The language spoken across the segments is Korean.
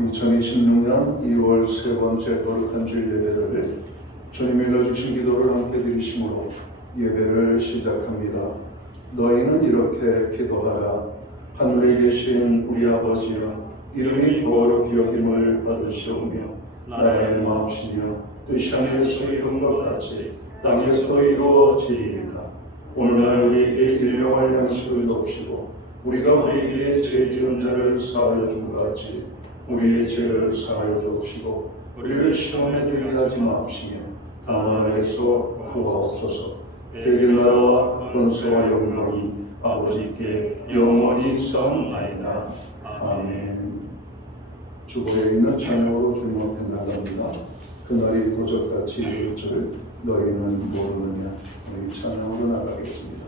2026년 2월 세 번째 거룩한 주일 예배를 주님이 일러주신 기도를 함께 드리심으로 예배를 시작합니다. 너희는 이렇게 기도하라. 하늘에 계신 우리 아버지여, 이름이 거룩히 여김을 받으시오며 나라의 마음이시며 뜻이 하늘에서 이룬 것 같이 땅에서도 이루어지리이다. 오늘날 우리에게 일용할 양식을 주시고 우리가 우리에게 죄 지은 자를 사하여 준 것 같이 우리의 죄를 사하여 주옵시고 우리를 시험에 들게 하지 마옵시며 다만 악에서 구하옵소서. 대개 나라와 권세와 영광이 아버지께 영원히 있사옵나이다. 아멘. 주보에 있는 찬양으로 주님 앞에 나갑니다. 그날이 도적같이 이룰 줄 너희는 모르느냐. 우리 찬양으로 나가겠습니다.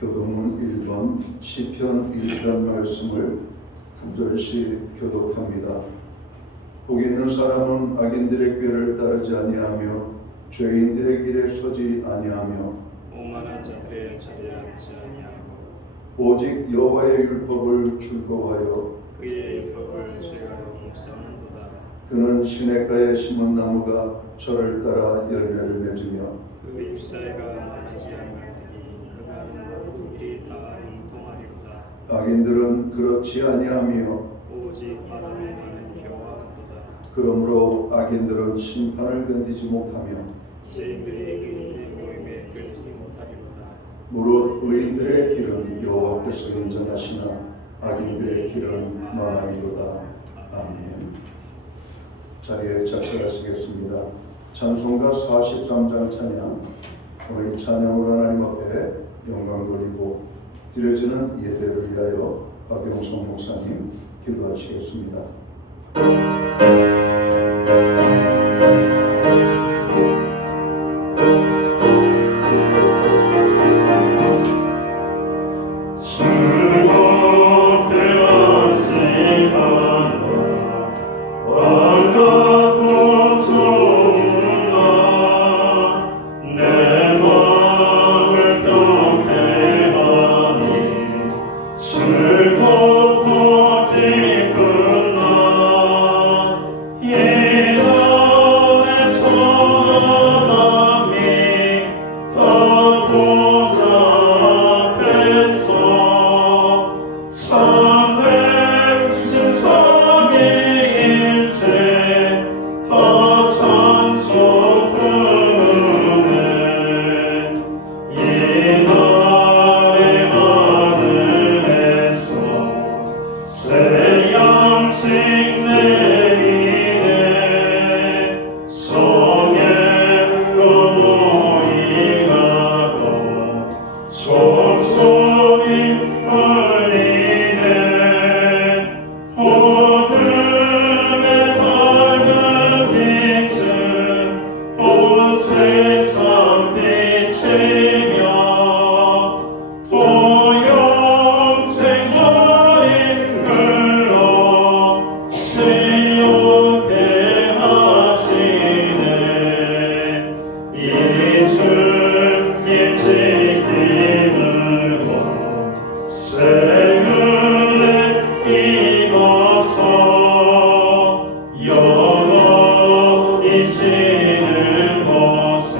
교독문 1번 시편 1편 말씀을 한 절씩 교독합니다. 복이 있는 사람은 악인들의 꾀를 따르지 아니하며 죄인들의 길에 서지 아니하며 오만한 자들의 자리에 앉지 아니하고 오직 여호와의 율법을 즐거워하여 그의 율법을 죄가로 묵상하는도다. 그는 시냇가에 심은 나무가 철을 따라 열매를 맺으며 그 잎사이가 마르지 아니하더니 그가 하는 일이 다 형통하리로다. 악인들은 그렇지 아니하며 오직 바람에만은 겨워하도다. 그러므로 악인들은 심판을 견디지 못하며 죄인들이 의인의 모임에 끌지 못하리로다. 무릇 의인들의 길은 여호와께서 인정하시나 악인들의 길은 망하리로다. 아멘. 자리에 착석하시겠습니다. 찬송가 43장 찬양, 우리 찬양으로 하나님 앞에 영광 돌리고 드려지는 예배를 위하여 박영성 목사님 기도하시겠습니다. 즐겁고 기쁜 날 예나 새 양식 내리네 성에로 모이라고 총소리 울리네 어둠의 밝은 빛은 온 세상 비치며 또 영생 어린 글로 시온케 하시네 이 주님 지킴으로 새 은혜 입어서 영원히 쉬는 곳에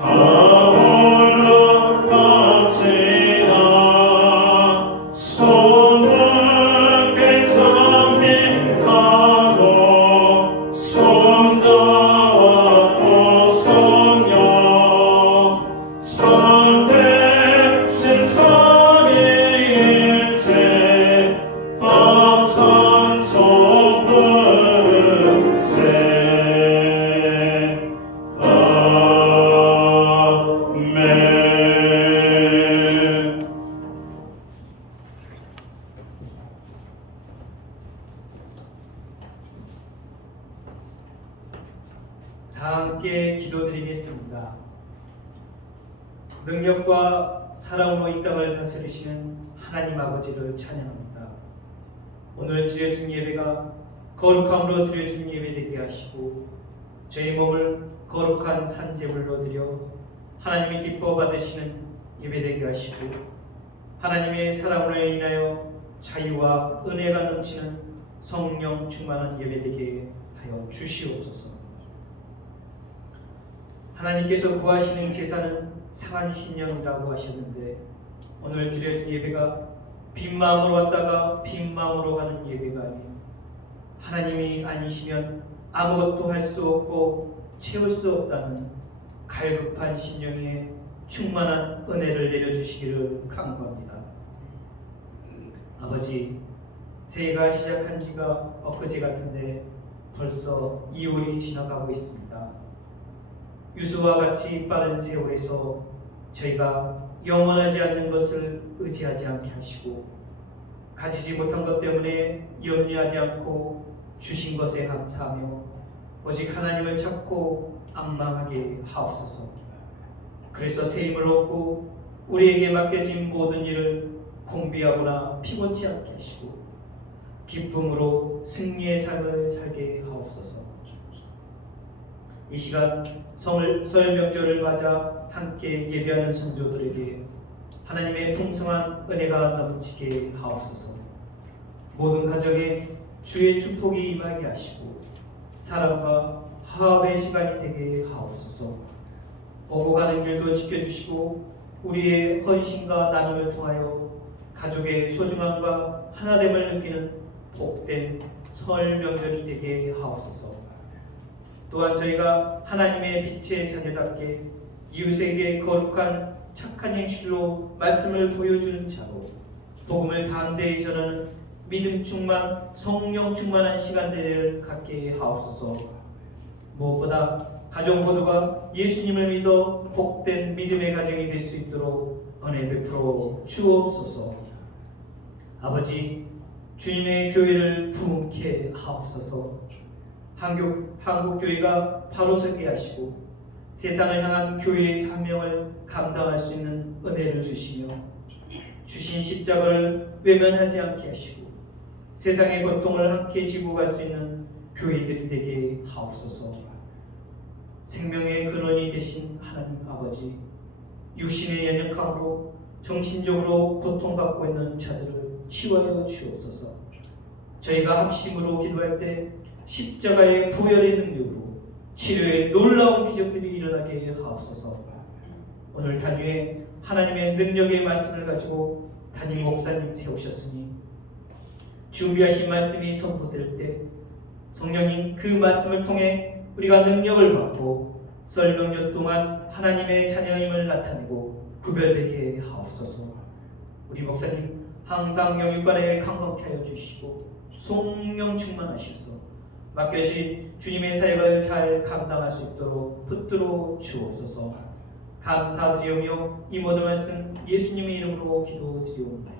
다 올라갑시다 손 높게 잠입하고 손자와 또 성령 참되신 삼위일체 다 찬송 부르세 아멘. 다 함께 기도드리겠습니다. 능력과 사랑으로 이 땅을 다스리시는 하나님 아버지를 찬양합니다. 오늘 드려진 예배가 거룩함으로 드려진 예배 되게 하시고 저희 몸을 거룩한 산제물로 드려 하나님이 기뻐 받으시는 예배 되게 하시고 하나님의 사랑으로 인하여 자유와 은혜가 넘치는 성령 충만한 예배 되게 하여 주시옵소서. 하나님께서 구하시는 제사는 상한 신령이라고 하셨는데 오늘 드려진 예배가 빈 마음으로 왔다가 빈 마음으로 가는 예배가 아닌 하나님이 아니시면 아무것도 할 수 없고 채울 수 없다는 갈급한 심령에 충만한 은혜를 내려주시기를 간구합니다. 아버지, 새해가 시작한 지가 엊그제 같은데 벌써 2월이 지나가고 있습니다. 유수와 같이 빠른 세월에서 저희가 영원하지 않는 것을 의지하지 않게 하시고 가지지 못한 것 때문에 염려하지 않고 주신 것에 감사하며 오직 하나님을 찾고 앙망하게 하옵소서. 그래서 새 힘을 얻고 우리에게 맡겨진 모든 일을 공비하거나 피곤치 않게 하시고 기쁨으로 승리의 삶을 살게 하옵소서. 이 시간 설 명절을 맞아 함께 예배하는 성도들에게 하나님의 풍성한 은혜가 넘치게 하옵소서. 모든 가정에 주의 축복이 임하게 하시고 사랑과 화합의 시간이 되게 하옵소서. 오고 가는 길도 지켜주시고 우리의 헌신과 나눔을 통하여 가족의 소중함과 하나됨을 느끼는 복된 설 명절이 되게 하옵소서. 또한 저희가 하나님의 빛의 자녀답게 이웃에게 거룩한 착한 행실로 말씀을 보여주는 자로 복음을 담대히 전하는 믿음 충만, 성령 충만한 시간들을 갖게 하옵소서. 무엇보다 가족 모두가 예수님을 믿어 복된 믿음의 가정이 될 수 있도록 은혜 베풀어 주옵소서. 아버지, 주님의 교회를 부흥케 하옵소서. 한국 교회가 바로 서게 하시고 세상을 향한 교회의 사명을 감당할 수 있는 은혜를 주시며 주신 십자가를 외면하지 않게 하시고 세상의 고통을 함께 지고 갈 수 있는 교회들이 되게 하옵소서. 생명의 근원이 되신 하나님 아버지, 육신의 연약함으로 정신적으로 고통받고 있는 자들을 치유하여 주옵소서. 저희가 합심으로 기도할 때 십자가의 부활의 능력으로 치료의 놀라운 기적들이 일어나게 하옵소서. 오늘 단위에 하나님의 능력의 말씀을 가지고 담임 목사님 세우셨으니 준비하신 말씀이 선포될 때 성령님 그 말씀을 통해 우리가 능력을 받고 설 명절 동안 하나님의 자녀임을 나타내고 구별되게 하옵소서. 우리 목사님 항상 영육간에 강건케 하여 주시고 성령 충만하셔서 맡겨진 주님의 사역을 잘 감당할 수 있도록 붙들어 주옵소서. 감사드리오며 이 모든 말씀 예수님의 이름으로 기도드리옵나이다.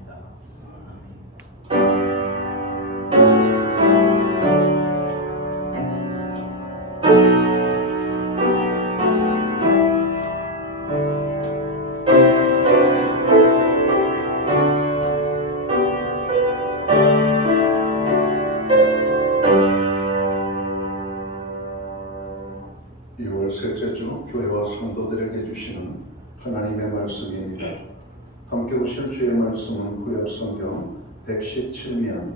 셋째 주 교회와 성도들에게 주시는 하나님의 말씀입니다. 함께 오실 주의 말씀은 구약성경 117면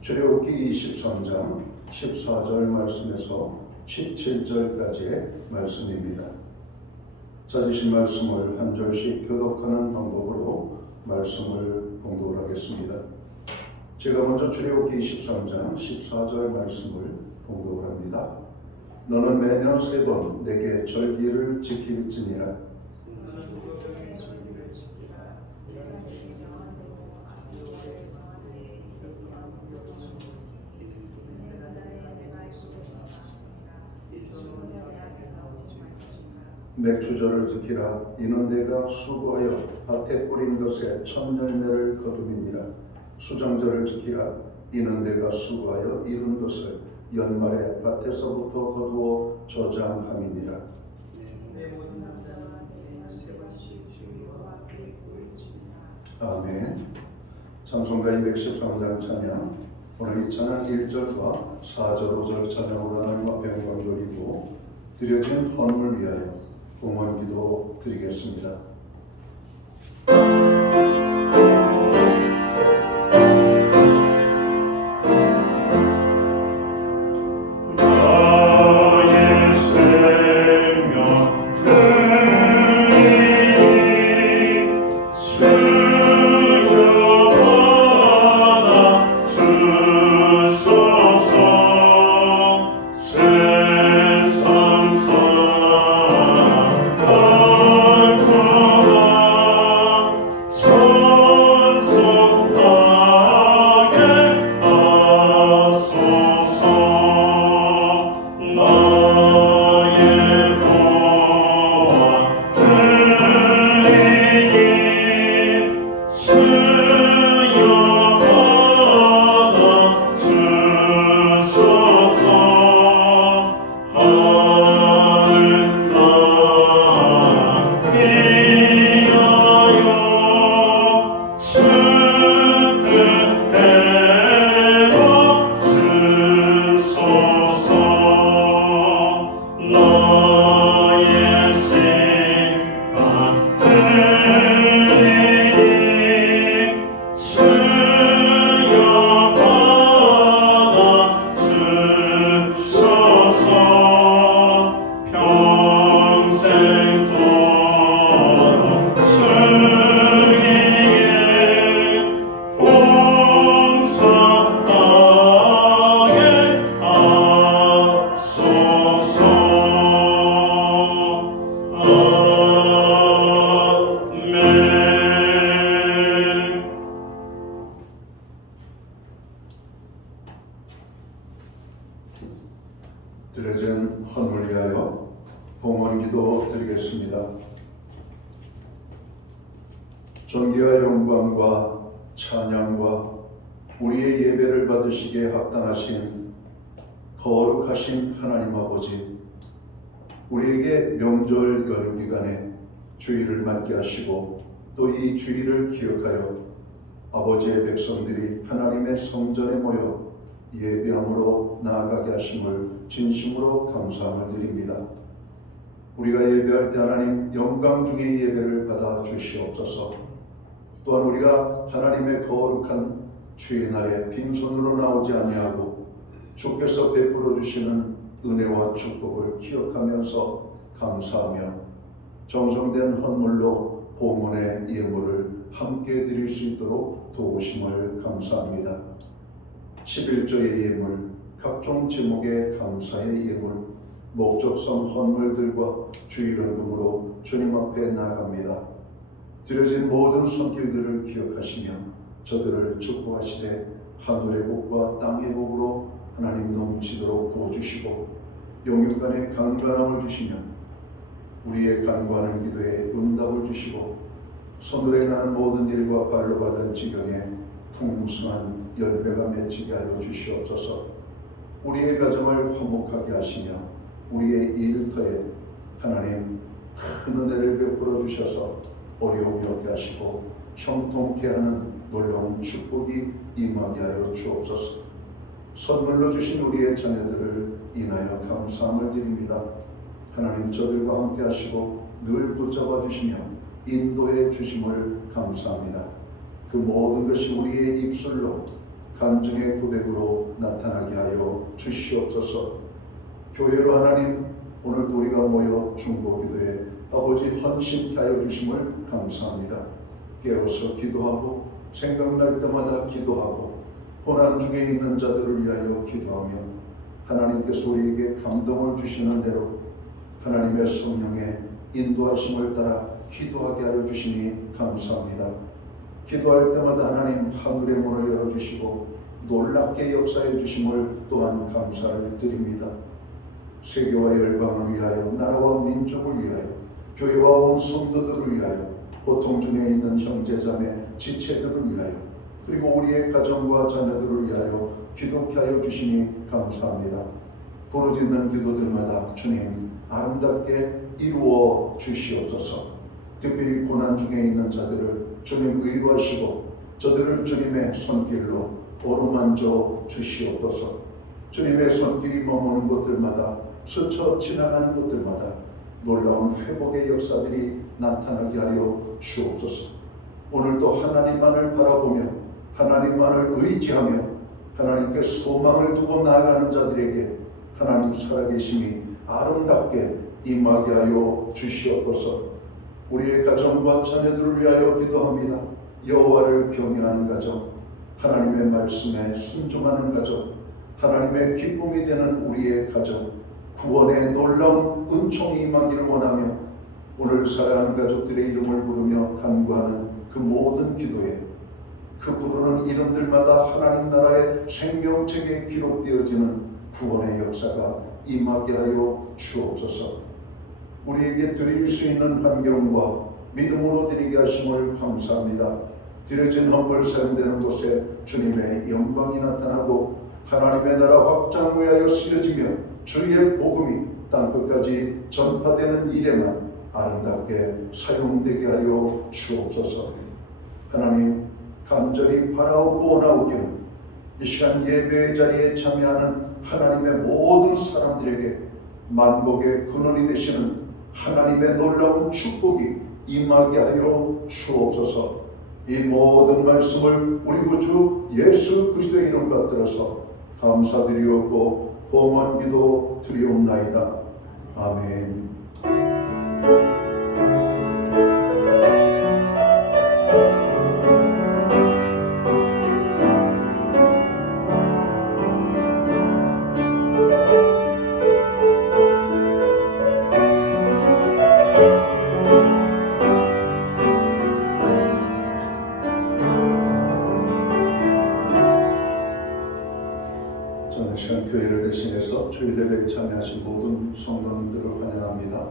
출애굽기 23장 14절 말씀에서 17절까지의 말씀입니다. 찾으신 말씀을 한 절씩 교독하는 방법으로 말씀을 봉독하겠습니다. 제가 먼저 출애굽기 23장 14절 말씀을 봉독을 합니다. 너는 매년 3번 내게 절기를 지킬지니라. 맥주절을 지키라. 이는 내가 수고하여 밭에 뿌린 것에 첫 열매를 거두미니라. 수정절을 지키라. 이는 내가 수고하여 이룬 것을 연말에 밭에서부터 거두어 저장함이니라. 아멘. 찬송가 213장 찬양. 오늘 이 찬양 1절과 4절, 5절 찬양으로 하나님 앞에 영광 돌리고 드려진 헌을 위하여 봉헌 기도 드리겠습니다. 드려진 헌을 위하여 봉헌 기도 드리겠습니다. 존귀와 영광과 찬양과 우리의 예배를 받으시기에 합당하신 거룩하신 하나님 아버지, 우리에게 명절 연휴 기간에 주일을 맞게 하시고 또 이 주일을 기억하여 아버지의 백성들이 하나님의 성전에 모여 예배함으로 나아가게 하심을 진심으로 감사함을 드립니다. 우리가 예배할 때 하나님 영광 중의 예배를 받아 주시옵소서. 또한 우리가 하나님의 거룩한 주의 날에 빈손으로 나오지 아니하고 주께서 베풀어 주시는 은혜와 축복을 기억하면서 감사하며 정성된 헌물로 봉헌의 예물을 함께 드릴 수 있도록 도우심을 감사합니다. 11조의 예물, 각종 제목의 감사의 예물, 목적성 헌물들과 주일헌금으로 주님 앞에 나아갑니다. 드려진 모든 손길들을 기억하시며 저들을 축복하시되 하늘의 복과 땅의 복으로 하나님 넘치도록 부어주시고 영육간의 강건함을 주시며 우리의 간구하는 기도에 응답을 주시고 손으로 행하는 모든 일과 발로 받은 지경에 풍성한 열매가 맺히게 하여 주시옵소서. 우리의 가정을 화목하게 하시며 우리의 일터에 하나님 큰 은혜를 베풀어 주셔서 어려움이 없게 하시고 형통케 하는 놀라운 축복이 임하게 하여 주옵소서. 선물로 주신 우리의 자녀들을 인하여 감사함을 드립니다. 하나님 저들과 함께 하시고 늘 붙잡아 주시며 인도해 주심을 감사합니다. 그 모든 것이 우리의 입술로 간증의 고백으로 나타나게 하여 주시옵소서. 교회로 하나님 오늘도 우리가 모여 중보기도에 아버지 헌신케 하여 주심을 감사합니다. 깨어서 기도하고 생각날 때마다 기도하고 고난 중에 있는 자들을 위하여 기도하며 하나님께서 우리에게 감동을 주시는 대로 하나님의 성령의 인도하심을 따라 기도하게 하여 주시니 감사합니다. 기도할 때마다 하나님 하늘의 문을 열어주시고 놀랍게 역사해 주심을 또한 감사를 드립니다. 세계와 열방을 위하여 나라와 민족을 위하여 교회와 온 성도들을 위하여 고통 중에 있는 형제자매 지체들을 위하여 그리고 우리의 가정과 자녀들을 위하여 기도케 하여 주시니 감사합니다. 부르짖는 기도들마다 주님 아름답게 이루어 주시옵소서. 특별히 고난 중에 있는 자들을 주님 위로하시고 저들을 주님의 손길로 어루만져 주시옵소서. 주님의 손길이 머무는 곳들마다 스쳐 지나가는 곳들마다 놀라운 회복의 역사들이 나타나게 하여 주옵소서. 오늘도 하나님만을 바라보며 하나님만을 의지하며 하나님께 소망을 두고 나아가는 자들에게 하나님 살아계심이 아름답게 임하게 하여 주시옵소서. 우리의 가정과 자녀들을 위하여 기도합니다. 여호와를 경외하는 가정, 하나님의 말씀에 순종하는 가정, 하나님의 기쁨이 되는 우리의 가정, 구원의 놀라운 은총이 임하기를 원하며 오늘 사랑하는 가족들의 이름을 부르며 간구하는 그 모든 기도에 그 부르는 이름들마다 하나님 나라의 생명책에 기록되어지는 구원의 역사가 임하게 하여 주옵소서. 우리에게 드릴 수 있는 환경과 믿음으로 드리게 하심을 감사합니다. 드려진 헌물 사용되는 곳에 주님의 영광이 나타나고 하나님의 나라 확장을 위하여 쓰여지며 주의 복음이 땅끝까지 전파되는 일에만 아름답게 사용되게 하여 주옵소서. 하나님 간절히 바라오고 원하오기를 이 시간 예배의 자리에 참여하는 하나님의 모든 사람들에게 만복의 근원이 되시는 하나님의 놀라운 축복이 임하게 하여 주옵소서. 이 모든 말씀을 우리 구주 예수 그리스도의 이름 받들어서 감사드리옵고 봉헌 기도 드리옵나이다. 아멘. 저는 시간 교회를 대신해서 주일예배에 참여하신 모든 성도님들을 환영합니다.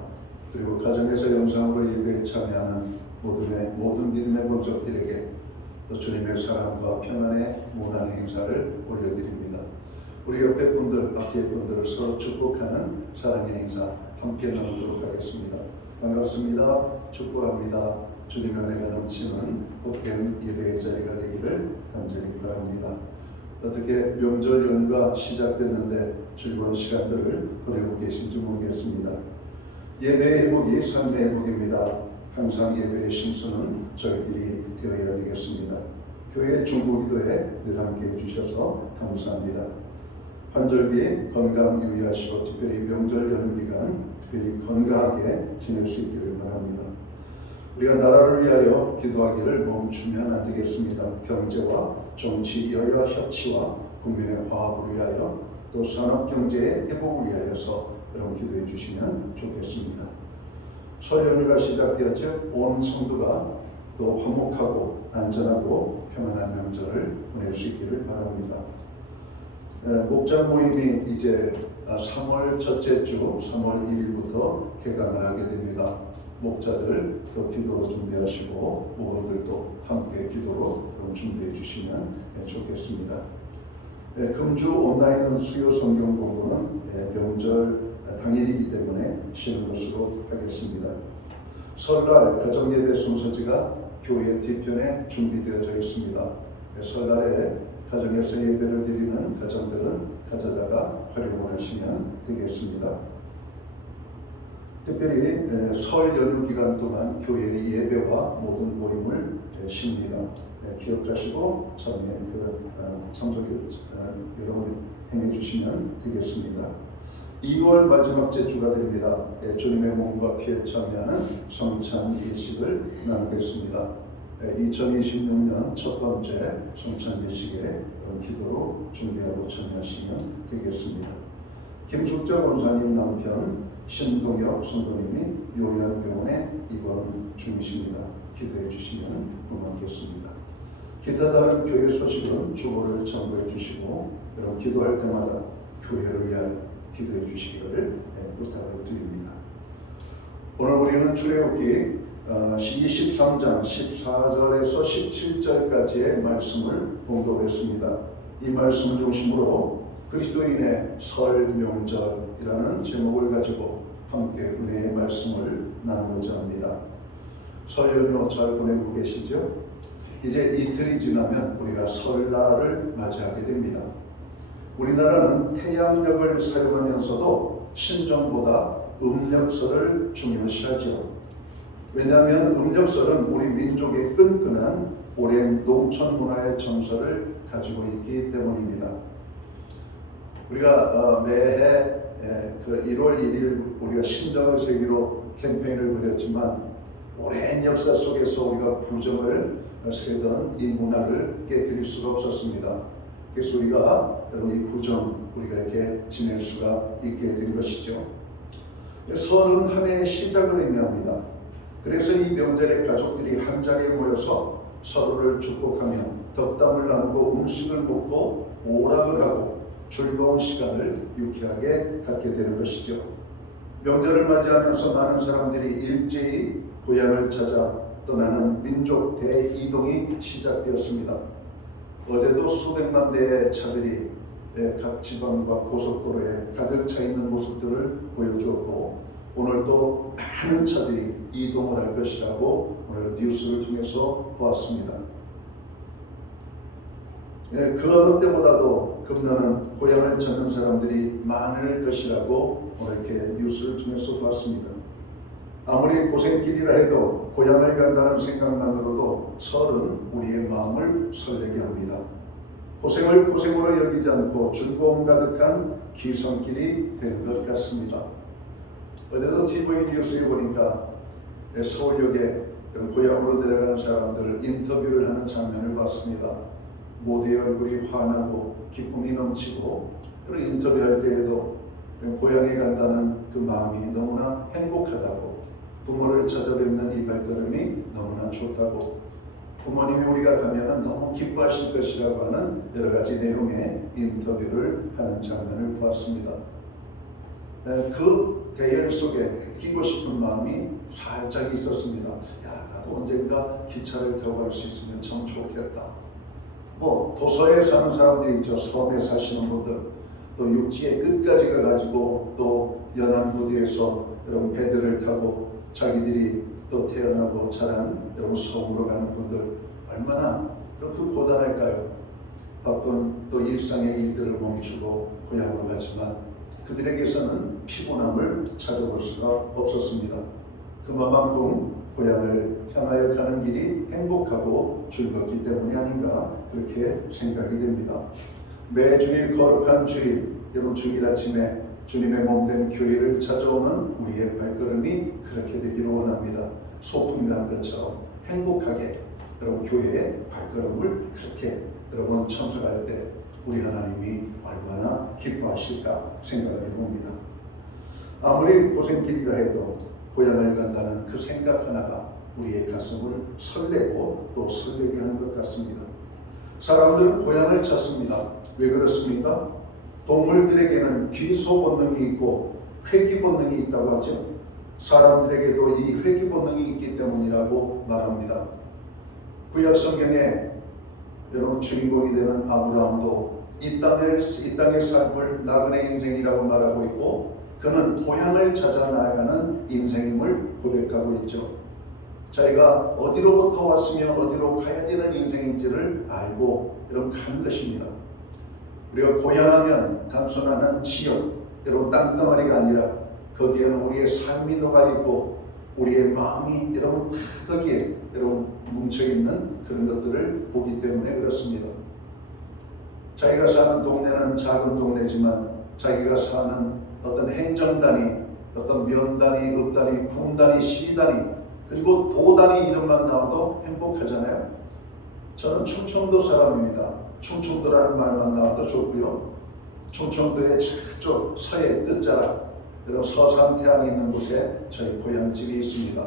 그리고 가정에서 영상으로 예배에 참여하는 모든 믿음의 본속들에게 또 주님의 사랑과 평안의 무한한 행사를 올려드립니다. 우리 옆에 분들, 앞에 분들을 서로 축복하는 사랑의 행사 함께 나누도록 하겠습니다. 반갑습니다. 축복합니다. 주님의 은혜가 넘치는 복된 예배의 자리가 되기를 간절히 바랍니다. 어떻게 명절 연가 시작됐는데 즐거운 시간들을 보내고 계신지 모르겠습니다. 예배의 회복이 삶의 회복입니다. 항상 예배의 심수는 저희들이 되어야 되겠습니다. 교회 중보기도에 늘 함께해 주셔서 감사합니다. 환절기 건강 유의하시고 특별히 명절 연휴 기간 특별히 건강하게 지낼 수 있기를 바랍니다. 우리가 나라를 위하여 기도하기를 멈추면 안 되겠습니다. 경제와 정치 여야 협치와 국민의 화합을 위하여 또 산업 경제의 회복을 위하여서 여러분 기도해 주시면 좋겠습니다. 설 연휴가 시작되었죠. 온 성도가 또 화목하고 안전하고 평안한 명절을 보낼 수 있기를 바랍니다. 목자 모임이 이제 3월 첫째 주 3월 1일부터 개강을 하게 됩니다. 목자들 또 기도로 준비하시고 모험들도 함께 기도로 준비해 주시면 좋겠습니다. 금주 온라인 수요 성경 공부는 명절 당일이기 때문에 쉬는 것으로 하겠습니다. 설날 가정예배 순서지가 교회 뒤편에 준비되어져 있습니다. 설날에 가정에서 예배를 드리는 가정들은 가져다가 활용을 하시면 되겠습니다. 특별히 설 연휴 기간 동안 교회의 예배와 모든 모임을 쉽니다. 기억하시고 참석에 여러분 행해 주시면 되겠습니다. 2월 마지막 주가 됩니다. 주님의 몸과 피에 참여하는 성찬 예식을 나누겠습니다. 2026년 첫 번째 성찬 예식에 기도로 준비하고 참여하시면 되겠습니다. 김숙자 권사님 남편 신동혁 성도님이 요양병원에 입원 중이십니다. 기도해 주시면 고맙겠습니다. 기타 다른 교회 소식은 주보를 참고해 주시고 여러분 기도할 때마다 교회를 위하여 기도해 주시기를 부탁을 드립니다. 오늘 우리는 출애굽기 23장 14절에서 17절까지의 말씀을 봉독했습니다. 이 말씀을 중심으로 그리스도인의 설 명절이라는 제목을 가지고 함께 은혜의 말씀을 나누고자 합니다. 설 연휴 잘 보내고 계시죠? 이제 이틀이 지나면 우리가 설날을 맞이하게 됩니다. 우리나라는 태양력을 사용하면서도 신정보다 음력설을 중요시하죠. 왜냐하면 음력설은 우리 민족의 끈끈한 오랜 농촌 문화의 정서를 가지고 있기 때문입니다. 우리가 매해 그 1월 1일 우리가 신정을 세기로 캠페인을 벌였지만 오랜 역사 속에서 우리가 부정을 세던 이 문화를 깨뜨릴 수가 없었습니다. 그래서 우리가 이 부정 우리가 이렇게 지낼 수가 있게 된 것이죠. 설은 한 해의 시작을 의미합니다. 그래서 이 명절에 가족들이 한 자리에 모여서 서로를 축복하며 덕담을 나누고 음식을 먹고 오락을 하고 즐거운 시간을 유쾌하게 갖게 되는 것이죠. 명절을 맞이하면서 많은 사람들이 일제히 고향을 찾아 떠나는 민족 대이동이 시작되었습니다. 어제도 수백만 대의 차들이 각 지방과 고속도로에 가득 차 있는 모습들을 보여주었고 오늘도 많은 차들이 이동을 할 것이라고 오늘 뉴스를 통해서 보았습니다. 그 어느 때보다도 금년은 고향을 찾는 사람들이 많을 것이라고 오늘 이렇게 뉴스를 통해서 보았습니다. 아무리 고생길이라 해도 고향을 간다는 생각만으로도 설은 우리의 마음을 설레게 합니다. 고생을 고생으로 여기지 않고 즐거움 가득한 기성길이 된 것 같습니다. 어제도 TV 뉴스에 보니까 서울역에 고향으로 내려가는 사람들 인터뷰를 하는 장면을 봤습니다. 모두의 얼굴이 환하고 기쁨이 넘치고 그리고 인터뷰할 때에도 고향에 간다는 그 마음이 너무나 행복하다고, 부모를 찾아뵙는 이 발걸음이 너무나 좋다고, 부모님이 우리가 가면은 너무 기뻐하실 것이라고 하는 여러 가지 내용의 인터뷰를 하는 장면을 보았습니다. 그 대열 속에 끼고 싶은 마음이 살짝 있었습니다. 야, 나도 언젠가 기차를 타고 갈 수 있으면 참 좋겠다. 도서에 사는 사람들이 있죠. 섬에 사시는 분들, 또 육지의 끝까지 가가지고 또 연안부두에서 여러분 배들을 타고 자기들이 또 태어나고 자란 여러분 섬으로 가는 분들 얼마나 그렇게 고단할까요? 바쁜 또 일상의 일들을 멈추고 고향으로 가지만 그들에게서는 피곤함을 찾아볼 수가 없었습니다. 그만큼 고향을 향하여 가는 길이 행복하고 즐겁기 때문이 아닌가 그렇게 생각이 됩니다. 매주일 거룩한 주일, 여러분 주일 아침에 주님의 몸된 교회를 찾아오는 우리의 발걸음이 그렇게 되기를 원합니다. 소풍 난 것처럼 행복하게 여러분 교회의 발걸음을 그렇게 여러분 참석할 때 우리 하나님이 얼마나 기뻐하실까 생각을 해봅니다. 아무리 고생길이라 해도 고향을 간다는 그 생각 하나가 우리의 가슴을 설레고 또 설레게 하는 것 같습니다. 사람들은 고향을 찾습니다. 왜 그렇습니까? 동물들에게는 귀소 본능이 있고 회귀 본능이 있다고 하죠. 사람들에게도 이 회귀 본능이 있기 때문이라고 말합니다. 구약 성경에 여러분 주인공이 되는 아브라함도 이 땅의 삶을 나그네 인생이라고 말하고 있고 그는 고향을 찾아 나아가는 인생임을 고백하고 있죠. 자기가 어디로부터 왔으며 어디로 가야 되는 인생인지를 알고 여러분 가는 것입니다. 우리가 고향하면 단순한 지역, 여러분 땅덩어리가 아니라 거기에는 우리의 삶이 녹아있고 우리의 마음이 여러분 다 거기에 여러분 뭉쳐있는 그런 것들을 보기 때문에 그렇습니다. 자기가 사는 동네는 작은 동네지만 자기가 사는 어떤 행정단위, 어떤 면단위, 읍단위, 군단위, 시단위 그리고 도단위 이름만 나와도 행복하잖아요. 저는 충청도 사람입니다. 충청도라는 말만 나와도 좋고요. 충청도의 저쪽 서해 끝자락 여러분 서산태안이 있는 곳에 저희 고향집이 있습니다.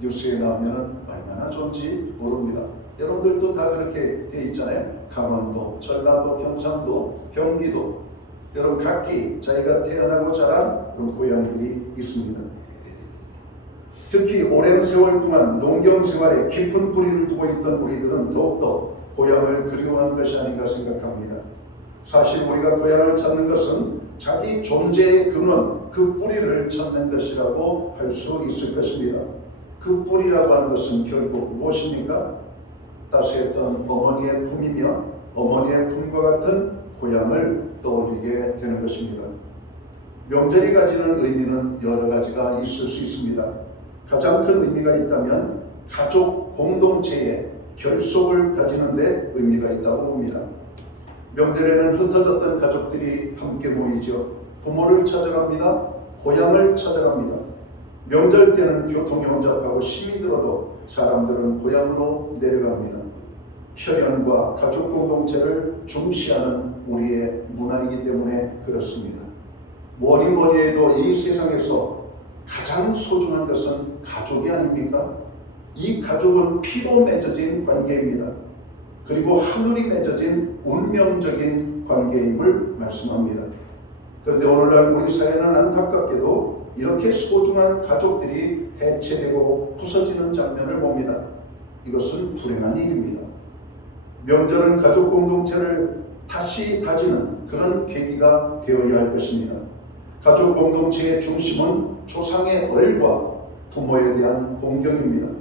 뉴스에 나오면 얼마나 좋은지 모릅니다. 여러분들도 다 그렇게 돼 있잖아요. 강원도, 전라도, 경상도, 경기도 여러분 각기 자기가 태어나고 자란 그런 고향들이 있습니다. 특히 오랜 세월 동안 농경생활에 깊은 뿌리를 두고 있던 우리들은 더욱더 고향을 그리워하는 것이 아닌가 생각합니다. 사실 우리가 고향을 찾는 것은 자기 존재의 근원, 그 뿌리를 찾는 것이라고 할 수 있을 것입니다. 그 뿌리라고 하는 것은 결국 무엇입니까? 따스했던 어머니의 품이며 어머니의 품과 같은 고향을 떠올리게 되는 것입니다. 명절이 가지는 의미는 여러 가지가 있을 수 있습니다. 가장 큰 의미가 있다면 가족 공동체의 결속을 다지는 데 의미가 있다고 봅니다. 명절에는 흩어졌던 가족들이 함께 모이죠. 부모를 찾아갑니다. 고향을 찾아갑니다. 명절 때는 교통이 혼잡하고 힘이 들어도 사람들은 고향으로 내려갑니다. 혈연과 가족 공동체를 중시하는 우리의 문화이기 때문에 그렇습니다. 뭐니 해도 이 세상에서 가장 소중한 것은 가족이 아닙니까? 이 가족은 피로 맺어진 관계입니다. 그리고 하늘이 맺어진 운명적인 관계임을 말씀합니다. 그런데 오늘날 우리 사회는 안타깝게도 이렇게 소중한 가족들이 해체되고 부서지는 장면을 봅니다. 이것은 불행한 일입니다. 명절은 가족 공동체를 다시 다지는 그런 계기가 되어야 할 것입니다. 가족 공동체의 중심은 조상의 얼과 부모에 대한 공경입니다.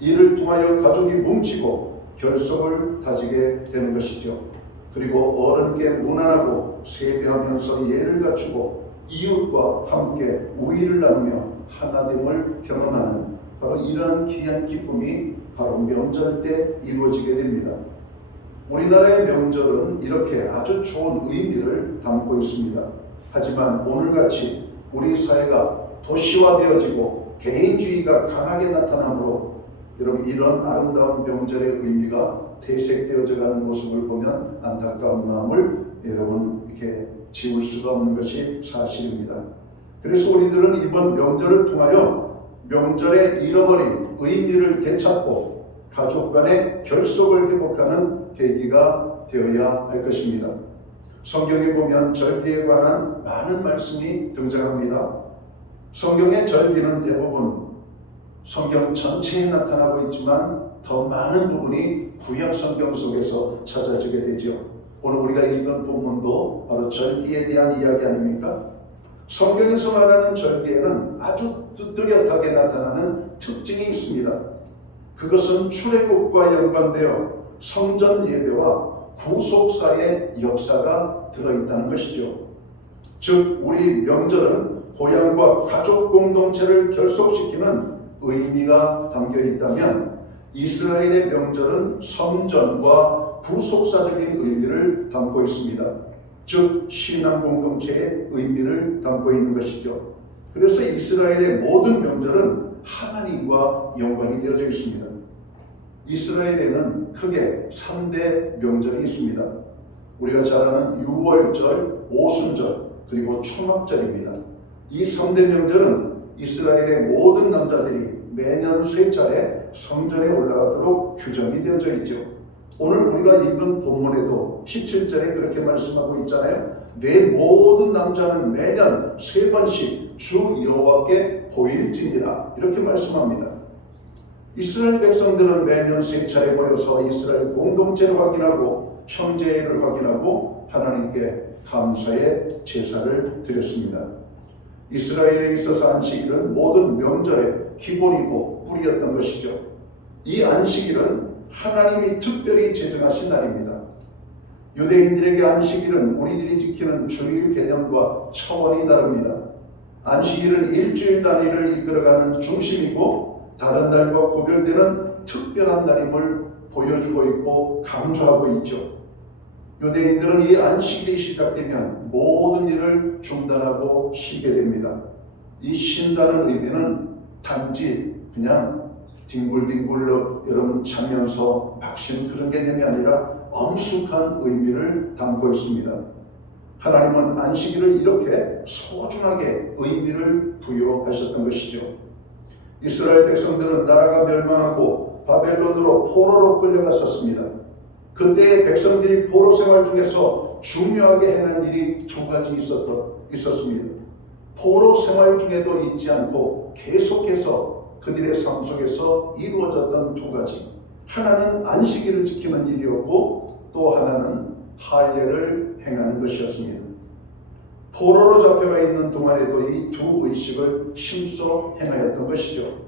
이를 통하여 가족이 뭉치고 결속을 다지게 되는 것이죠. 그리고 어른께 무난하고 세배하면서 예를 갖추고 이웃과 함께 우위를 나누며 하나됨을 경험하는 바로 이러한 귀한 기쁨이 바로 명절 때 이루어지게 됩니다. 우리나라의 명절은 이렇게 아주 좋은 의미를 담고 있습니다. 하지만 오늘같이 우리 사회가 도시화되어지고 개인주의가 강하게 나타나므로 여러분 이런 아름다운 명절의 의미가 퇴색되어져 가는 모습을 보면 안타까운 마음을 여러분 이렇게 지울 수가 없는 것이 사실입니다. 그래서 우리들은 이번 명절을 통하여 명절의 잃어버린 의미를 되찾고 가족 간의 결속을 회복하는 계기가 되어야 할 것입니다. 성경에 보면 절기에 관한 많은 말씀이 등장합니다. 성경의 절기는 대부분 성경 전체에 나타나고 있지만 더 많은 부분이 구약 성경 속에서 찾아지게 되죠. 오늘 우리가 읽은 본문도 바로 절기에 대한 이야기 아닙니까? 성경에서 말하는 절기에는 아주 뚜렷하게 나타나는 특징이 있습니다. 그것은 출애굽과 연관되어 성전 예배와 구속사의 역사가 들어있다는 것이죠. 즉 우리 명절은 고향과 가족 공동체를 결속시키는 의미가 담겨 있다면 이스라엘의 명절은 성전과 구속사적인 의미를 담고 있습니다. 즉 신앙 공동체의 의미를 담고 있는 것이죠. 그래서 이스라엘의 모든 명절은 하나님과 연관이 되어져 있습니다. 이스라엘에는 크게 3대 명절이 있습니다. 우리가 잘 아는 유월절, 오순절, 그리고 초막절입니다. 이 3대 명절은 이스라엘의 모든 남자들이 매년 3차례 성전에 올라가도록 규정이 되어져 있죠. 오늘 우리가 읽은 본문에도 17절에 그렇게 말씀하고 있잖아요. 내 모든 남자는 매년 3번씩 주 여호와께 보일지니라 이렇게 말씀합니다. 이스라엘 백성들은 매년 3차례 모여서 이스라엘 공동체를 확인하고 형제를 확인하고 하나님께 감사의 제사를 드렸습니다. 이스라엘에 있어서 안식일은 모든 명절의 기본이고 뿌리였던 것이죠. 이 안식일은 하나님이 특별히 제정하신 날입니다. 유대인들에게 안식일은 우리들이 지키는 주일 개념과 차원이 다릅니다. 안식일은 일주일 단위를 이끌어가는 중심이고 다른 날과 구별되는 특별한 날임을 보여주고 있고 강조하고 있죠. 유대인들은 이 안식일이 시작되면 모든 일을 중단하고 쉬게 됩니다. 이 쉰다는 의미는 단지 그냥 뒹굴뒹굴 여러분 자면서 막 쉬는 그런 개념이 아니라 엄숙한 의미를 담고 있습니다. 하나님은 안식일을 이렇게 소중하게 의미를 부여하셨던 것이죠. 이스라엘 백성들은 나라가 멸망하고 바벨론으로 포로로 끌려갔었습니다. 그때 백성들이 포로 생활 중에서 중요하게 행한 일이 2가지 있었습니다. 포로 생활 중에도 잊지 않고 계속해서 그들의 삶 속에서 이루어졌던 2가지. 하나는 안식일을 지키는 일이었고 또 하나는 할례를 행하는 것이었습니다. 포로로 잡혀가 있는 동안에도 이 2 의식을 힘써 행하였던 것이죠.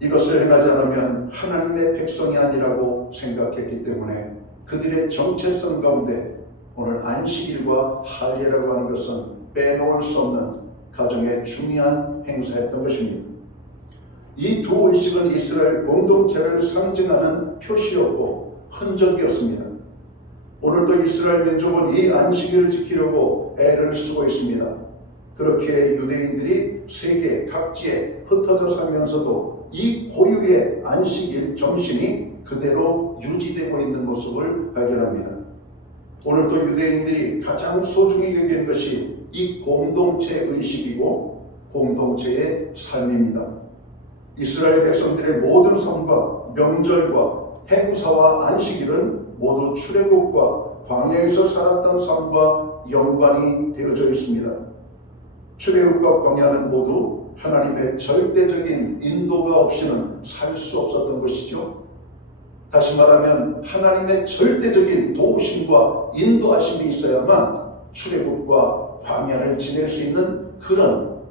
이것을 행하지 않으면 하나님의 백성이 아니라고 생각했기 때문에 그들의 정체성 가운데 오늘 안식일과 할례라고 하는 것은 빼놓을 수 없는 가정의 중요한 행사였던 것입니다. 이 2 의식은 이스라엘 공동체를 상징하는 표시였고 흔적이었습니다. 오늘도 이스라엘 민족은 이 안식일을 지키려고 애를 쓰고 있습니다. 그렇게 유대인들이 세계 각지에 흩어져 살면서도 이 고유의 안식일 정신이 그대로 유지되고 있는 모습을 발견합니다. 오늘도 유대인들이 가장 소중히 여기는 것이 이 공동체 의식이고 공동체의 삶입니다. 이스라엘 백성들의 모든 삶과 명절과 행사와 안식일은 모두 출애굽과 광야에서 살았던 삶과 연관이 되어져 있습니다. 출애굽과 광야는 모두 하나님의 절대적인 인도가 없이는 살 수 없었던 것이죠. 다시 말하면 하나님의 절대적인 도우심과 인도하심이 있어야만 출애굽과 광야를 지낼 수 있는 그런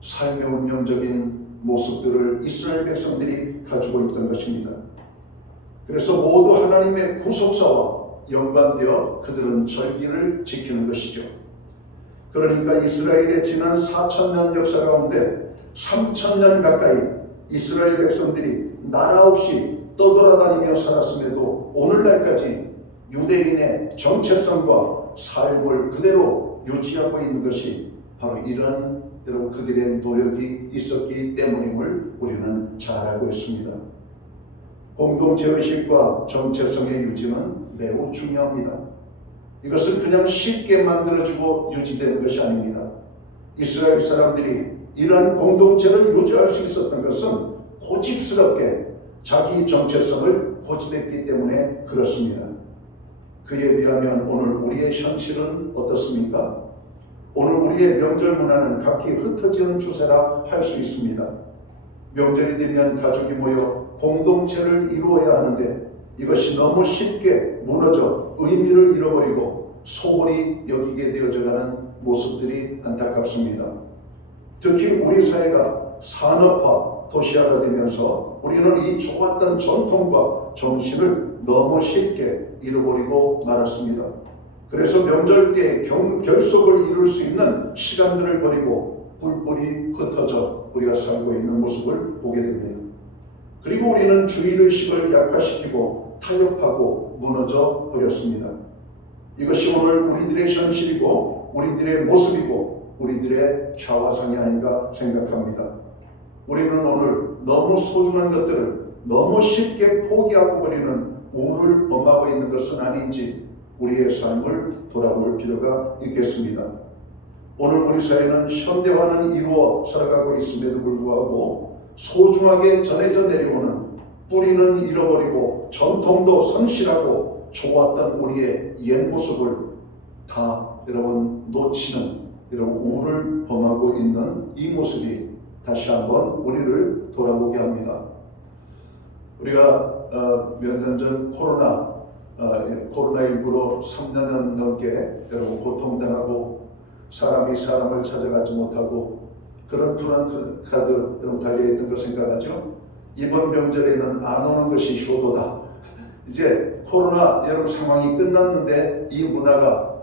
삶의 운명적인 모습들을 이스라엘 백성들이 가지고 있던 것입니다. 그래서 모두 하나님의 구속사와 연관되어 그들은 절기를 지키는 것이죠. 그러니까 이스라엘의 지난 4,000년 역사 가운데 3,000년 가까이 이스라엘 백성들이 나라 없이 떠돌아다니며 살았음에도 오늘날까지 유대인의 정체성과 삶을 그대로 유지하고 있는 것이 바로 이런 여러분 그들의 노력이 있었기 때문임을 우리는 잘 알고 있습니다. 공동체 의식과 정체성의 유지는 매우 중요합니다. 이것은 그냥 쉽게 만들어지고 유지되는 것이 아닙니다. 이스라엘 사람들이 이러한 공동체를 유지할 수 있었던 것은 고집스럽게 자기 정체성을 고집했기 때문에 그렇습니다. 그에 비하면 오늘 우리의 현실은 어떻습니까? 오늘 우리의 명절 문화는 각기 흩어지는 추세라 할 수 있습니다. 명절이 되면 가족이 모여 공동체를 이루어야 하는데 이것이 너무 쉽게 무너져 의미를 잃어버리고 소홀히 여기게 되어져가는 모습들이 안타깝습니다. 특히 우리 사회가 산업화, 도시화가 되면서 우리는 이 좋았던 전통과 정신을 너무 쉽게 잃어버리고 말았습니다. 그래서 명절 때 결속을 이룰 수 있는 시간들을 버리고 뿔뿔이 흩어져 우리가 살고 있는 모습을 보게 됩니다. 그리고 우리는 주의의식을 약화시키고 타협하고 무너져 버렸습니다. 이것이 오늘 우리들의 현실이고 우리들의 모습이고 우리들의 자화상이 아닌가 생각합니다. 우리는 오늘 너무 소중한 것들을 너무 쉽게 포기하고 버리는 우를 범하고 있는 것은 아닌지 우리의 삶을 돌아볼 필요가 있겠습니다. 오늘 우리 사회는 현대화는 이루어 살아가고 있음에도 불구하고 소중하게 전해져 내려오는 뿌리는 잃어버리고 전통도 성실하고 좋았던 우리의 옛 모습을 다 여러분 놓치는 이런 우를 범하고 있는 이 모습이 다시 한번 우리를 돌아보게 합니다. 우리가 몇 년 전 코로나19로 3년 넘게 여러분 고통당하고 사람이 사람을 찾아가지 못하고 그런 프랑카드 여러분 달려있던 거 생각하죠? 이번 명절에는 안 오는 것이 효도다. 이제 코로나 여러분 상황이 끝났는데 이 문화가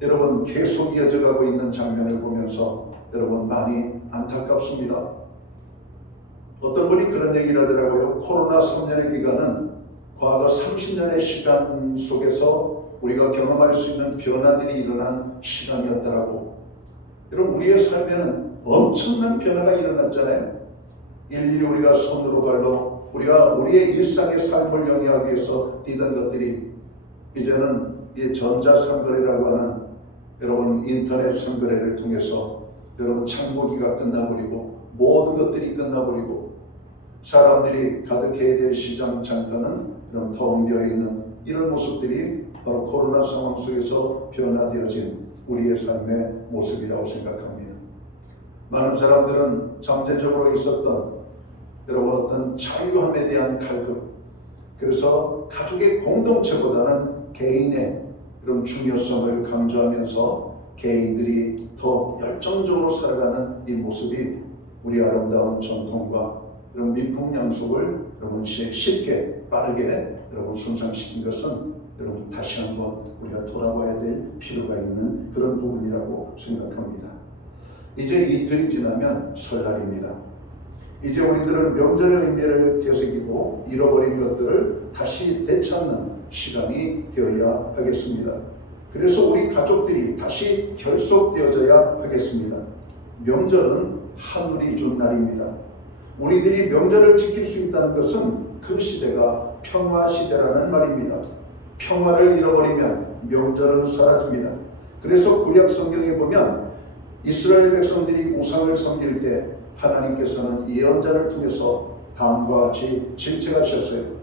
여러분 계속 이어져가고 있는 장면을 보면서 여러분 많이 안타깝습니다. 어떤 분이 그런 얘기를 하더라고요. 코로나 3년의 기간은 과거 30년의 시간 속에서 우리가 경험할 수 있는 변화들이 일어난 시간이었더라고. 여러분 우리의 삶에는 엄청난 변화가 일어났잖아요. 일일이 우리가 손으로 발로 우리가 우리의 일상의 삶을 영위하기 위해서 뛰던 것들이 이제는 이 전자상거래라고 하는 여러분 인터넷 상거래를 통해서 여러분 창고기가 끝나버리고 모든 것들이 끝나버리고 사람들이 가득해야 될 시장 장터는 이런 텅 비어 있는 이런 모습들이 바로 코로나 상황 속에서 변화되어진 우리의 삶의 모습이라고 생각합니다. 많은 사람들은 잠재적으로 있었던 여러분 어떤 자유함에 대한 갈급, 그래서 가족의 공동체보다는 개인의 이런 중요성을 강조하면서 개인들이 더 열정적으로 살아가는 이 모습이 우리 아름다운 전통과 이런 민풍양속을 여러분 쉽게 빠르게 여러분 손상시킨 것은 여러분 다시 한번 우리가 돌아봐야 될 필요가 있는 그런 부분이라고 생각합니다. 이제 이틀이 지나면 설날입니다. 이제 우리들은 명절의 의미를 되새기고 잃어버린 것들을 다시 되찾는 시간이 되어야 하겠습니다. 그래서 우리 가족들이 다시 결속되어져야 하겠습니다. 명절은 하늘이 준 날입니다. 우리들이 명절을 지킬 수 있다는 것은 그 시대가 평화 시대라는 말입니다. 평화를 잃어버리면 명절은 사라집니다. 그래서 구약 성경에 보면 이스라엘 백성들이 우상을 섬길 때 하나님께서는 예언자를 통해서 다음과 같이 질책하셨어요.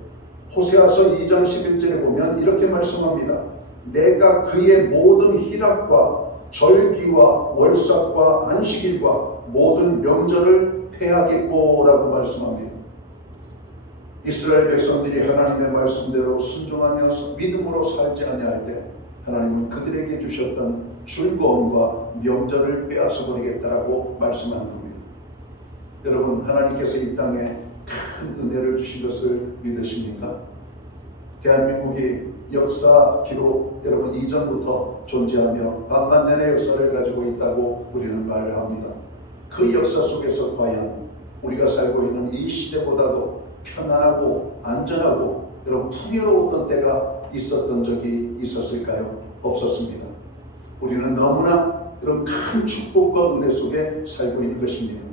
호세아서 2장 11절에 보면 이렇게 말씀합니다. 내가 그의 모든 희락과 절기와 월삭과 안식일과 모든 명절을 폐하겠고 라고 말씀합니다. 이스라엘 백성들이 하나님의 말씀대로 순종하면서 믿음으로 살지 아니할 때 하나님은 그들에게 주셨던 즐거움과 명절을 빼앗아 버리겠다라고 말씀하는 겁니다. 여러분 하나님께서 이 땅에 큰 은혜를 주신 것을 믿으십니까? 대한민국이 역사 기록 여러분 이전부터 존재하며 반만년의 역사를 가지고 있다고 우리는 말을 합니다. 그 역사 속에서 과연 우리가 살고 있는 이 시대보다도 편안하고 안전하고 여러분 풍요로웠던 때가 있었던 적이 있었을까요? 없었습니다. 우리는 너무나 이런 큰 축복과 은혜 속에 살고 있는 것입니다.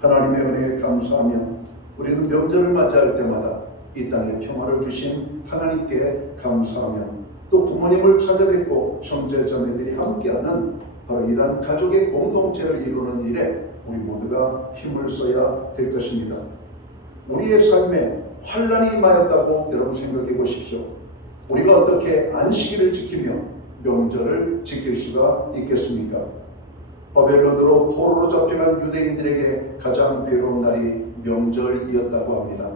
하나님의 은혜에 감사하며 우리는 명절을 맞이할 때마다 이 땅에 평화를 주신 하나님께 감사하며 또 부모님을 찾아뵙고 형제자매들이 함께하는 바로 이러한 가족의 공동체를 이루는 일에 우리 모두가 힘을 써야 될 것입니다. 우리의 삶에 환란이 임하였다고 여러분 생각해 보십시오. 우리가 어떻게 안식일을 지키며 명절을 지킬 수가 있겠습니까? 바벨론으로 포로로 잡혀간 유대인들에게 가장 괴로운 날이 명절이었다고 합니다.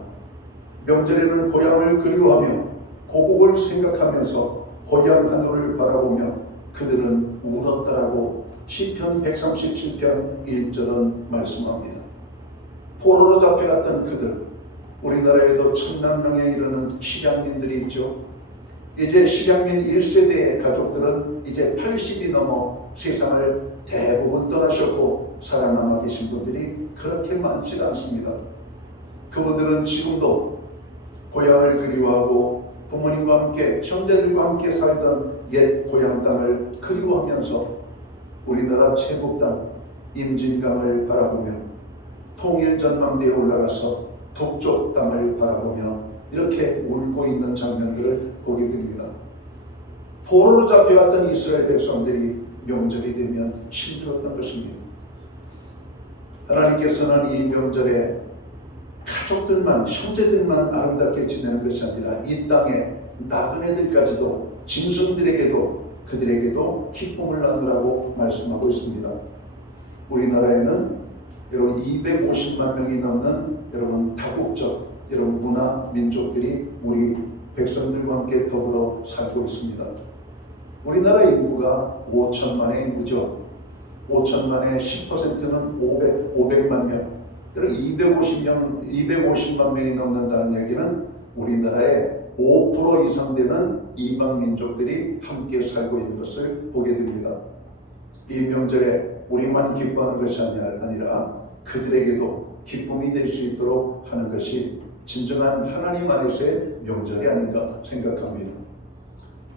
명절에는 고향을 그리워하며 고국을 생각하면서 고향 하늘을 바라보며 그들은 울었다라고 시편 137편 1절은 말씀합니다. 포로로 잡혀갔던 그들, 우리나라에도 1000명에 이르는 실향민들이 있죠. 이제 실향민 1세대의 가족들은 이제 80이 넘어 세상을 대부분 떠나셨고 살아남아 계신 분들이 그렇게 많지 않습니다. 그분들은 지금도 고향을 그리워하고 부모님과 함께 형제들과 함께 살던 옛 고향 땅을 그리워하면서 우리나라 최북 땅 임진강을 바라보며 통일전망대에 올라가서 북쪽 땅을 바라보며 이렇게 울고 있는 장면들을 보게 됩니다. 포로로 잡혀갔던 이스라엘 백성들이 명절이 되면 힘들었던 것입니다. 하나님께서는 이 명절에 가족들만, 형제들만 아름답게 지내는 것이 아니라 이 땅에 나그네들까지도, 짐승들에게도, 그들에게도 기쁨을 나누라고 말씀하고 있습니다. 우리나라에는 여러분 250만 명이 넘는 여러분 다국적 여러분 문화 민족들이 우리 백성들과 함께 더불어 살고 있습니다. 우리나라 인구가 5천만의 인구죠. 5천만의 10%는 500만 명. 여러분 250만 명이 넘는다는 얘기는 우리나라의 5% 이상 되는 이방 민족들이 함께 살고 있는 것을 보게 됩니다. 이 명절에 우리만 기뻐하는 것이 아니라 그들에게도 기쁨이 될 수 있도록 하는 것이 진정한 하나님 안에서의 명절이 아닌가 생각합니다.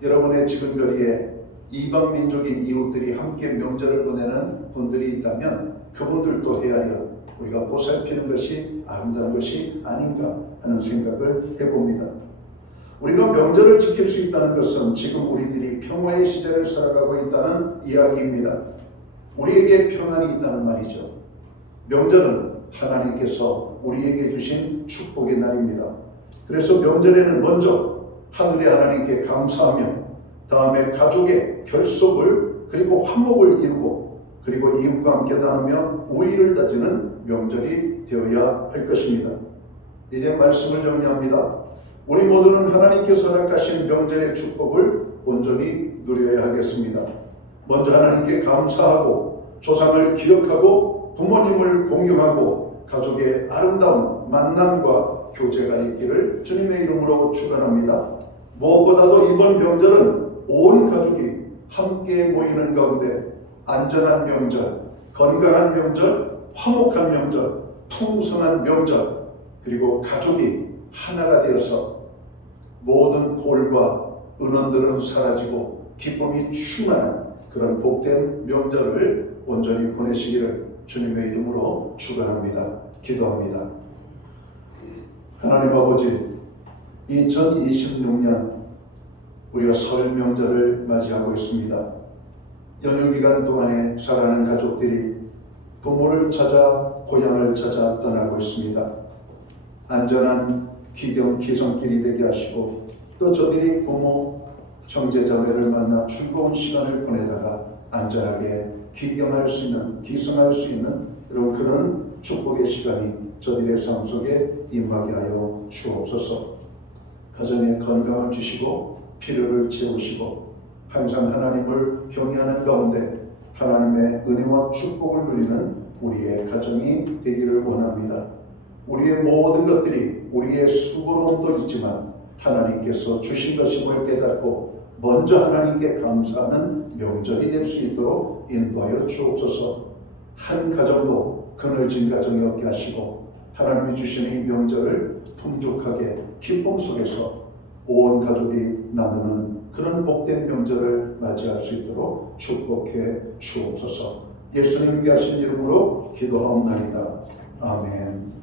여러분의 지금 거리에 이방 민족인 이웃들이 함께 명절을 보내는 분들이 있다면 그분들도 헤아려 우리가 보살피는 것이 아름다운 것이 아닌가 하는 생각을 해봅니다. 우리가 명절을 지킬 수 있다는 것은 지금 우리들이 평화의 시대를 살아가고 있다는 이야기입니다. 우리에게 평안이 있다는 말이죠. 명절은 하나님께서 우리에게 주신 축복의 날입니다. 그래서 명절에는 먼저 하늘의 하나님께 감사하며 다음에 가족의 결속을 그리고 화목을 이루고 그리고 이웃과 함께 나누며 우애를 다지는 명절이 되어야 할 것입니다. 이제 말씀을 정리합니다. 우리 모두는 하나님께서 허락하신 명절의 축복을 온전히 누려야 하겠습니다. 먼저 하나님께 감사하고 조상을 기억하고 부모님을 공경하고 가족의 아름다운 만남과 교제가 있기를 주님의 이름으로 축원합니다. 무엇보다도 이번 명절은 온 가족이 함께 모이는 가운데 안전한 명절, 건강한 명절, 화목한 명절, 풍성한 명절, 그리고 가족이 하나가 되어서 모든 골과 은원들은 사라지고 기쁨이 충만한 그런 복된 명절을 온전히 보내시기를 주님의 이름으로 축원합니다. 기도합니다. 하나님 아버지, 2026년 우리가 설 명절을 맞이하고 있습니다. 연휴기간 동안에 사랑하는 가족들이 부모를 찾아 고향을 찾아 떠나고 있습니다. 안전한 기성길이 되게 하시고 또 저들이 부모, 형제자매를 만나 즐거운 시간을 보내다가 안전하게 기성할 수 있는 그런 축복의 시간이 저들의 삶 속에 임하게 하여 주옵소서. 가정에 건강을 주시고 필요를 채우시고 항상 하나님을 경외하는 가운데 하나님의 은혜와 축복을 누리는 우리의 가정이 되기를 원합니다. 우리의 모든 것들이 우리의 수고로움도 있지만 하나님께서 주신 것임을 깨닫고 먼저 하나님께 감사하는 명절이 될 수 있도록 인도하여 주옵소서. 한 가정도 그늘진 가정이 없게 하시고 하나님이 주신 이 명절을 풍족하게 기쁨 속에서 온 가족이 나누는 그런 복된 명절을 맞이할 수 있도록 축복해 주옵소서. 예수님께 하신 이름으로 기도하옵나이다. 아멘.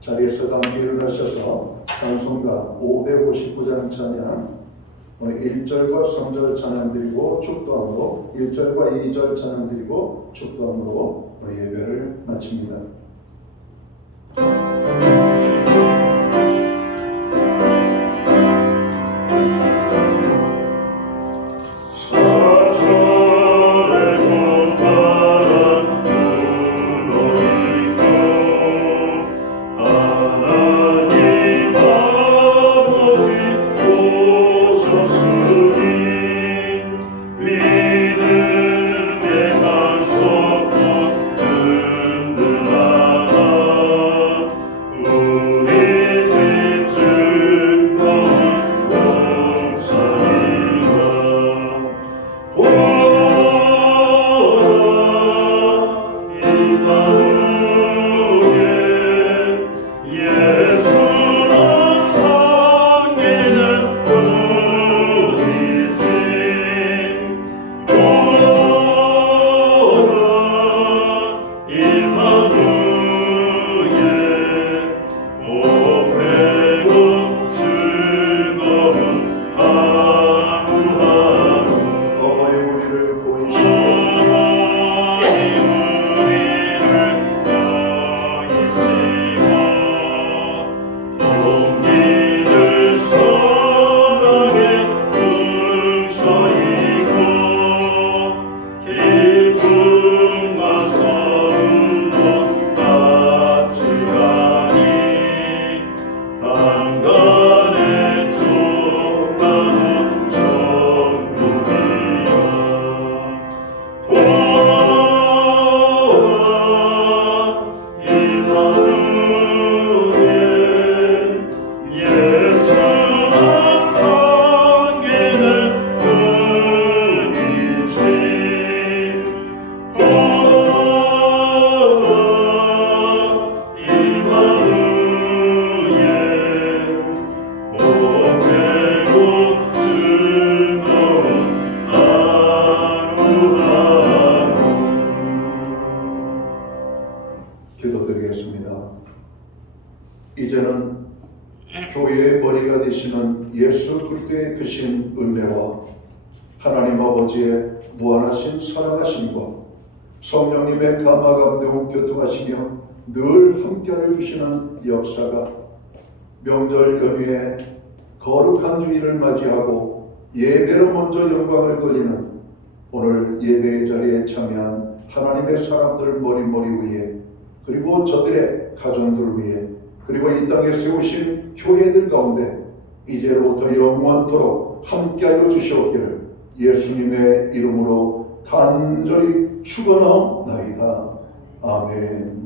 자리에서 다 함께 일어나셔서 찬송가 559장 찬양 오늘 1절과 3절 찬양 드리고 축도함으로 1절과 2절 찬양 드리고 축도함으로 예배를 마칩니다. 믿음의 강속도 든든하다 자리가 되시는 예수 그리스도의 크신 은혜와 하나님 아버지의 무한하신 사랑하심과 성령님의 감화 감동 교통하시며 늘 함께하여 주시는 역사가 명절 연휴에 거룩한 주일을 맞이하고 예배로 먼저 영광을 돌리는 오늘 예배의 자리에 참여한 하나님의 사람들 머리머리 위에, 그리고 저들의 가정들 위에, 그리고 이 땅에 세우신 교회들 가운데 이제로부터 영원토록 함께하여 주시옵기를 예수님의 이름으로 간절히 축원하옵나이다. 아멘.